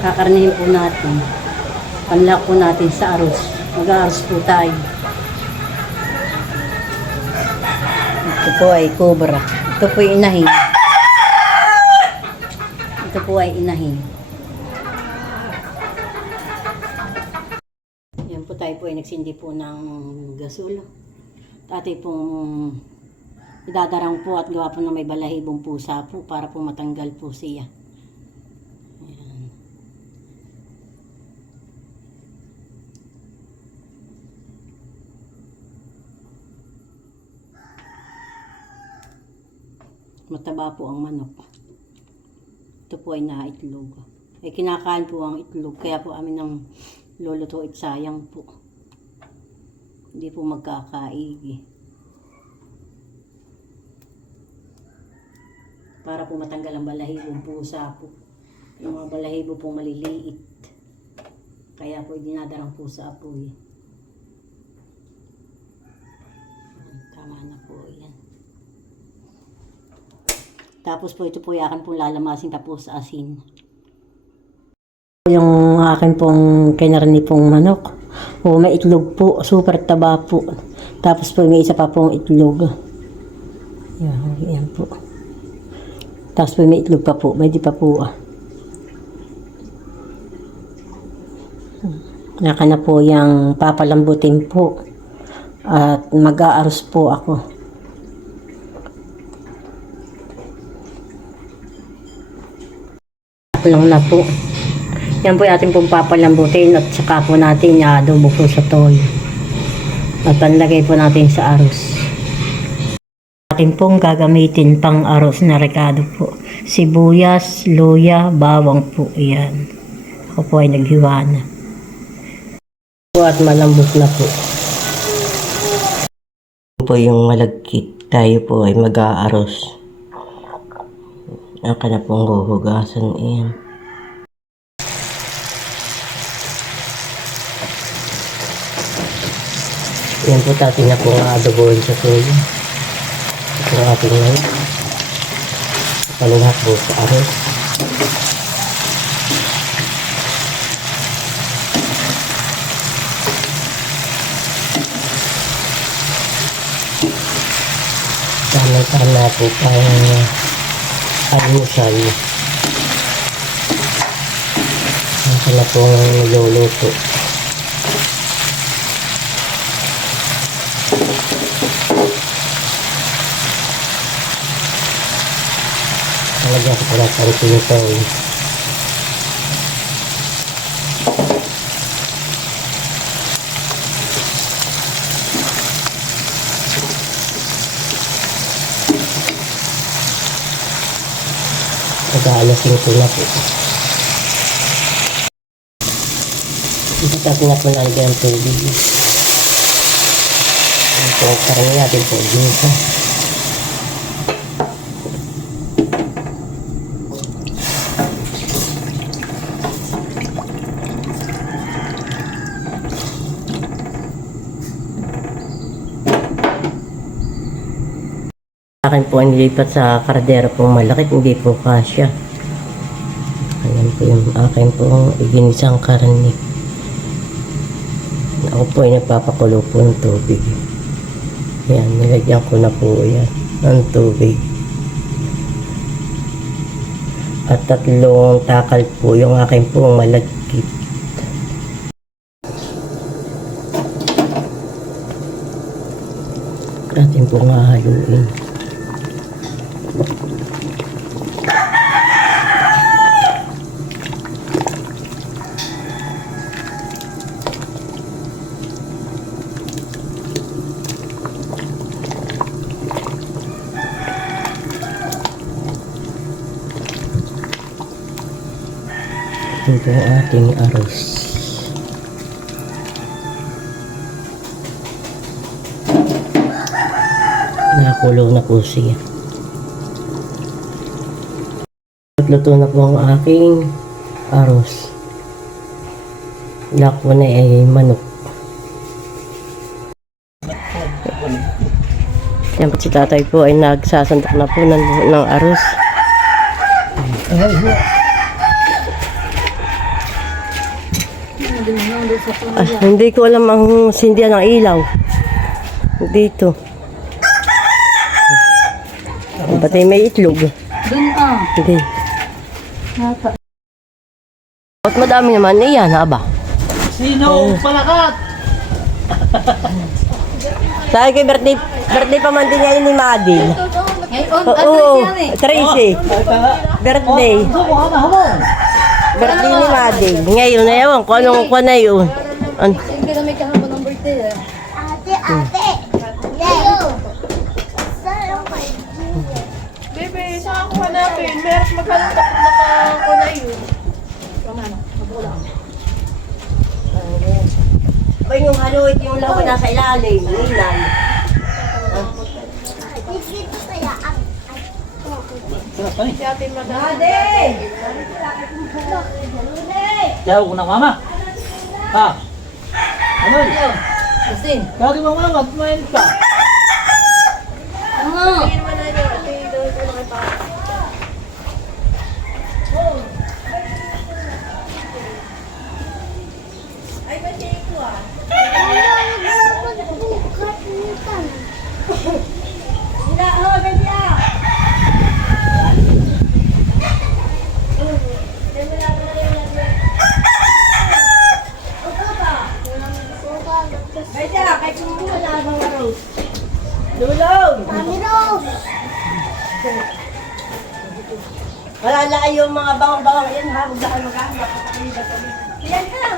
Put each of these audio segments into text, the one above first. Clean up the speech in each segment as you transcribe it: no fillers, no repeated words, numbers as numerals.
Kakarnihin po natin. Panlak po natin sa arroz. Mag-aaros po tayo. Ito po ay cobra. Ito po ay inahin. Ito po ay inahin. Yan po tayo po ay nagsindi po ng gasol. Tatay pong idadarang po at gawa po na may balahibong pusa po para po matanggal po siya. Ayan. Mataba po ang manok. Ito po ay naitlog. Ay kinakain po ang itlog. Kaya po amin ng luluto at sayang po. Hindi po magkakaigi. Para po matanggal ang balahibong pusa po. Yung mga balahibo po maliliit. Kaya po dinadarang po sa apoy. Tama na po yan. Tapos po ito po yakan po lalamasin tapos asin. Yung akin pong kinarni pong manok. O may itlog po. Super taba po. Tapos po may isa pa pong itlog. Yan po. Tapos po may itlog pa po. May di pa po Naka na po yung papalambutin po. At mag-aaros po ako. Lang na po. Yan po yung ating pong papalambutin at saka po natin i-adobo po sa toyo. At panlagay po natin sa aros. Atin pong gagamitin pang aros na rekado po. Sibuyas, luya, bawang po. Yan. Ako po ay naghiwa na. At malambot na po. Po yung malagkit. Tayo po ay mag-aaros. Aka na pong huhugasan iyan. Yan po tatin na pong adobohin sa tuyo. Ito ang ating ngayon. Paluhat po sa aros. Tama-tama po pang almusal. Ito na pong niluluto. Talagyan ko pala sa rito. Mag-aalasin ko na po. Itatag na po nalagyan ng tubig. Ito, karami natin po dito. Akin po ang nilipat sa kardero pong malaki, hindi po kasya. Ayan po yung akin pong iginisang karne. Ako po ay nagpapakulo po ng tubig. Ayan, nilagyan ko na po yan ng tubig. At 3 takal po yung akin pong malagkit. Atin po nga haluin. Ito ang ating aros. Nakulo na po siya. Luto na po ang aking aros. Lakwa na ay manok. Yan po si tatay po ay nagsasandak na po ng arroz. Hindi ko alam ang sindihan ng ilaw. Dito. Batay may itlog. Doon Hindi. Napa. At madami naman iyan, aba. Sino palakat? Sabi kay birthday pa man din ngayon ni Madil. Ngayon, Oo, yan eh. Tracy. Birthday. Birthday ni Madil. Ngayon na yun, kung anong kuha na yun. Hindi na may kahapon ng birthday eh. Bebe, saan ako hanapin? Meron magkano ko na yun. Ba yung haluit yung lawa nasa ilalim, ilan. Si Ate Madam. Madil! Kaya ko na mama. Ha? Ano? Kasi, Kaya mo mama, kumain ka. ano? Tingin mo na yun. Ate, daw ko lang ipa. Wala lang yung mga bawang-bawang yan ha, huwag lang maghanap. Yan ka!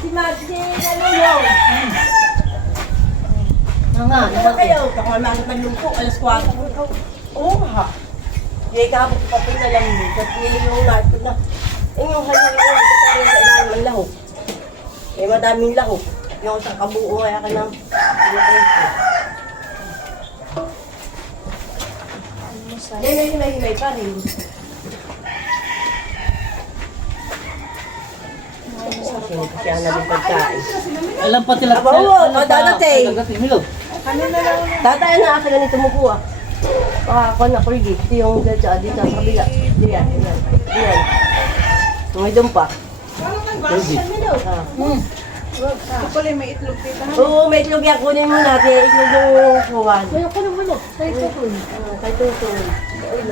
Si Nalulong. Nga, Ano kayo? Kakamamang naglupo, alas 4. Oo ha. Yung kahapon ko pa pinalambing. Kasi yung nato na. Yung haluin ko, nagkatarin sa ilalim ng lahok. Eh madaming lahok. Yung isang kabuo kaya ka ng yan na himay pa rin. Siya na rin pagkain. Alam pa tila. Aba, oo, dadating. Milog. Tatay na asa ganito mo po ah. Ako na kurgi. Ito yung dito sa kabila. Diyan. Diyan. May dumpa. Kapalay may itlog dito. Oo, may itlog yan. Kunin mo natin. Itlog yung kuwan. Kaya ko naman mo. Kaya ko po. Kay Tutoy.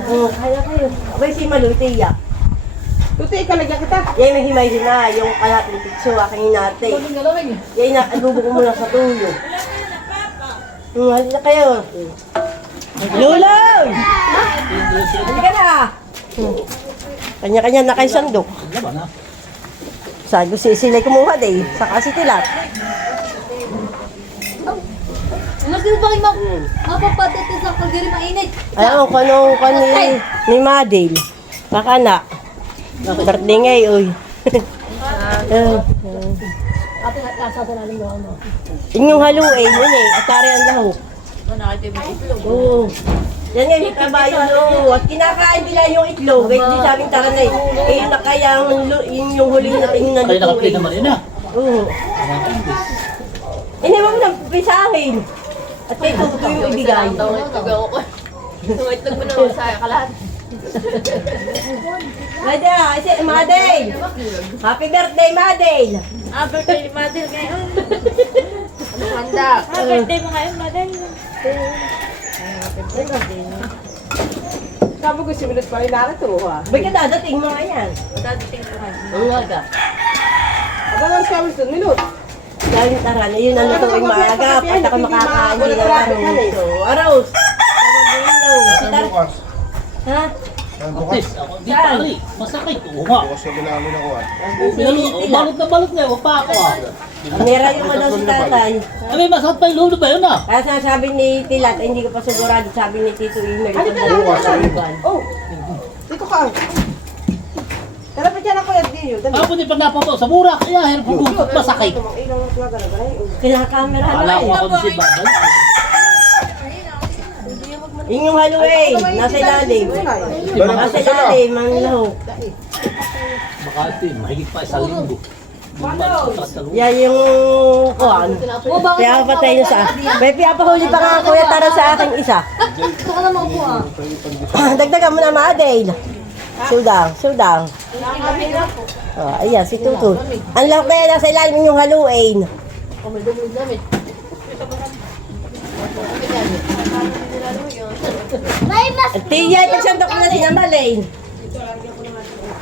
Oo, kaya kayo. Abay si Malu, tiyak. Tuti, ikalagyan kita. Yan may himay-himay. Yung kalating pitso, aking natin. Kunin nga lang eh. Yan na, adubo ko muna sa tuyo. Halika kayo. Lulong! Halika na! Kanya-kanya na kayo sandok. Laban na. Sabi ko sila'y kumuha din. Saka si Tilat. Ano sino ba kayo mapapadat sa kagiri mainit? Ayaw ko ni Madil. Baka na. Birthday ngayon. Ate nga nasa sa lalim ng ano. Yung haluin, yun eh. Atari ang lahok. Nakita mo itlog. Oo. Yan nga yung kabayo. Oo. At kinakain nila yung itlog. Kahit di sa aming taranay. Eh yun na kaya yung huling na tingin na Kaya nakaplay lutuin. naman yun ah. Oo. Hindi mo na pisahin. At kay Tuto yung ibigay. Daw itlog ako ko. Yung itlog mo naman sa kalat. Madel! Happy birthday, Madel! Birthday ni Madel ngayon. Ano handa? Birthday mo ngayon, Madel. Sabi ko, simulat pa rin narito ha. Ba't ka dadating mga yan? Dadating ko ngayon. Ang aga. Aba nga sa amin doon, minut. Dahil taran, yun ang lutuing maaga. At ako makakain din ng arroz. So, arroz! Si Tar- Ha? Kapis, ako di pari. Masakit. Oo nga. Bukas na ginalo na ko ah. Balot na balot na. Wag pa ako ah. Mera yung daw si tatay. Ay, masakit pa yung lolo ba yun ah? Kaya sinasabi ni Tilat, ay hindi ko pa sigurado, sabi ni Tito Imer. Bukas na rin. Oh, dito ka. Tara pa dyan ako yan, Dio. Dali. Ako di pa napato sa mura. Kaya hirap ko masakit. Ilang mga gano'n. Kinakamera na Wala ko eh. ako di si Babal. Yun yung haluin, nasa ilalim. Nasa ilalim, ang lahok. Baka ito mahigit pa isang linggo. Yan yung kuhan. Kaya patay na sa... May pinapahuli pa nga kuya Tara sa aking isa. Ito ka naman po ah. Dagdagan mo na Madel. Sudang, sudang. Oh, ayan, si Tutut. Ang lang kaya nasa ilalim yung haluin. At tiya, pagsandok na si Namalay.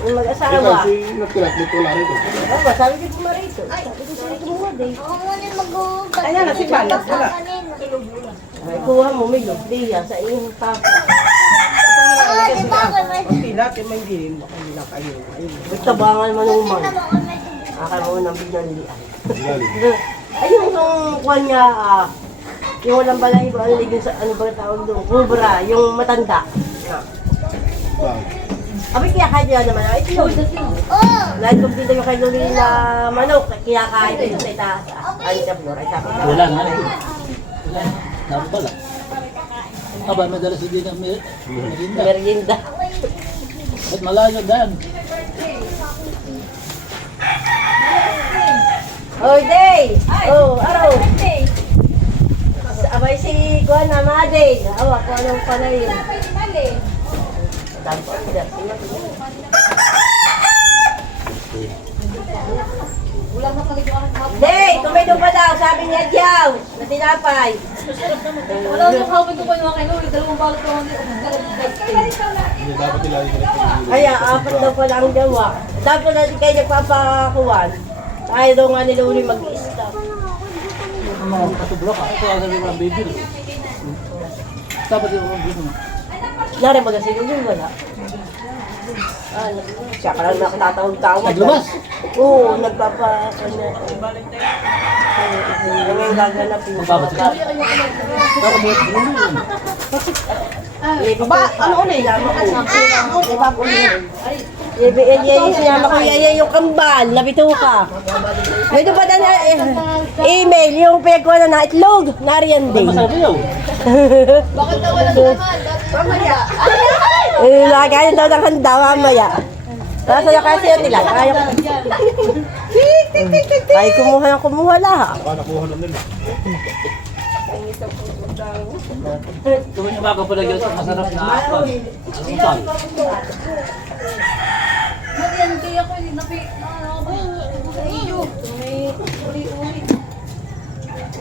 Yung mag-asawa. Si nagkilat, may tula rito. Ano, sabi ko pumarito. Sabi ko sila kumuha din. Ayan na, si Balas. Wala. Ay, kuha mo, may tiya, sa iyong papa. Pilat, yung may din. Baka nila kayo. Ayun. Magtabangan man umang. Akala mo nang binalian. Ayun yung kuha niya, yung walang balay ba, ano ba tawag doon? Kubra, yung matanda. Bakit? Abi kaya kaya naman ay itlog. Lahat kong dito yung kay Luli na manok, kaya kahit ito sa itaas. Ay, sa floor, ay sabi ko. Wala nga. Wala. Dapat pala. Aba, madalas hindi na merinda. Merienda. Ba't malayo daan? Oh, day! Oh, araw! Abay si Kuan na Maday. Awa, kung anong pala yun. Tampo, sila. Wala na kaliguan. Day! Tumido pa daw, sabi niya Diyaw, na tinapay. Wala nang hawin ko pa yung mga kayo. Dalawang balot ko lang. Hindi dapat nila yung pinagpili. Kaya, apat daw pala ang gawa. Tapos natin kayo nagpapakuwan. Tayo daw nga nila uli mag-i-stop. Ang mga katublo ka. Ito ang sabi mo ng baby. Dapat yung mga baby. Lari magasigil yun, wala. Siya ka lang nakatawag-tawag. Naglabas. Oo, nagpapa... Ngayon gaganap yung... Magpapasikap. Dapat mo yung Ba, ano ulit? Iba po yun. Yung sinama ko yung kambal, nabito ka. May pa na email, yung pinagkuha na itlog, nariyan din. masarap yun. Bakit daw wala naman? Mamaya. Lagayan daw ng handa mamaya. Nasa na kasi yun nila, kaya ko. Kaya kumuha lahat. Baka nakuha na nila. Tuwing yung baka pala yun, masarap na akon. Anong tal? Yan kaya ko yung iyo. May uli-uli.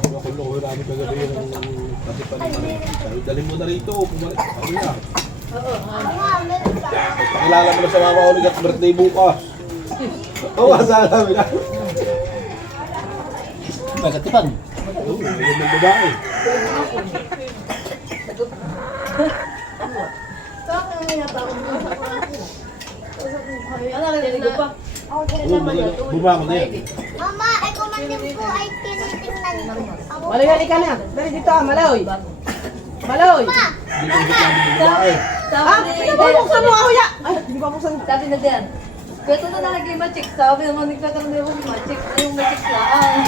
Nakulong namin kagabi yung kasipan naman. Sabi, dalhin mo na rito. Bumalik. Sabi na. Pakilala mo na sa mama ulit at birthday bukas. Oo, asala namin na. May katipan. Oo, yun ang babae. Ano ka niligo pa? Oo, bumangon na yan. Mama, ay kumanin po ay tinitingnan ko. Maloy, halika na. Dali dito ah, Maloy. Maloy. Dito ang babae ng babae. Ah, bubuksan mo ako ya. Ay, hindi pa buksan. Sabi na din. Kaya ito na nalagay ma-chicks. Sabi naman nagkakaroon na yung ma-chicks. Ay, yung ma-chicks lang.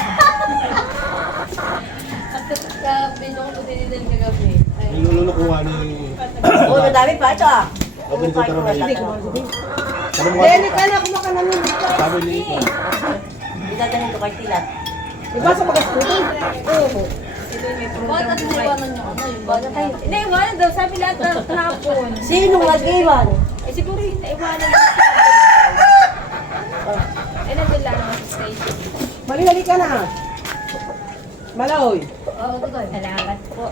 At binyo ko din din kagabi. Ay, Nilulukuha ni... Oo, madami pa ito ah. Sabi ni Tata Romel. Sabi mo Dali ka na, kumakanan mo. Sabi ni... Idadahin ko kay Tilat. Diba sa mag-scooter? Oo. bakit natin naiwanan nyo? Ano yung bata kayo? Naiwanan daw, sabi lahat ng hapon. Sino nag-iwan? Eh siguro yung naiwanan daw siya. Eh nandun lang sa station. Maloy, halika na. Maloy. Oo, ito tayo. Salamat po.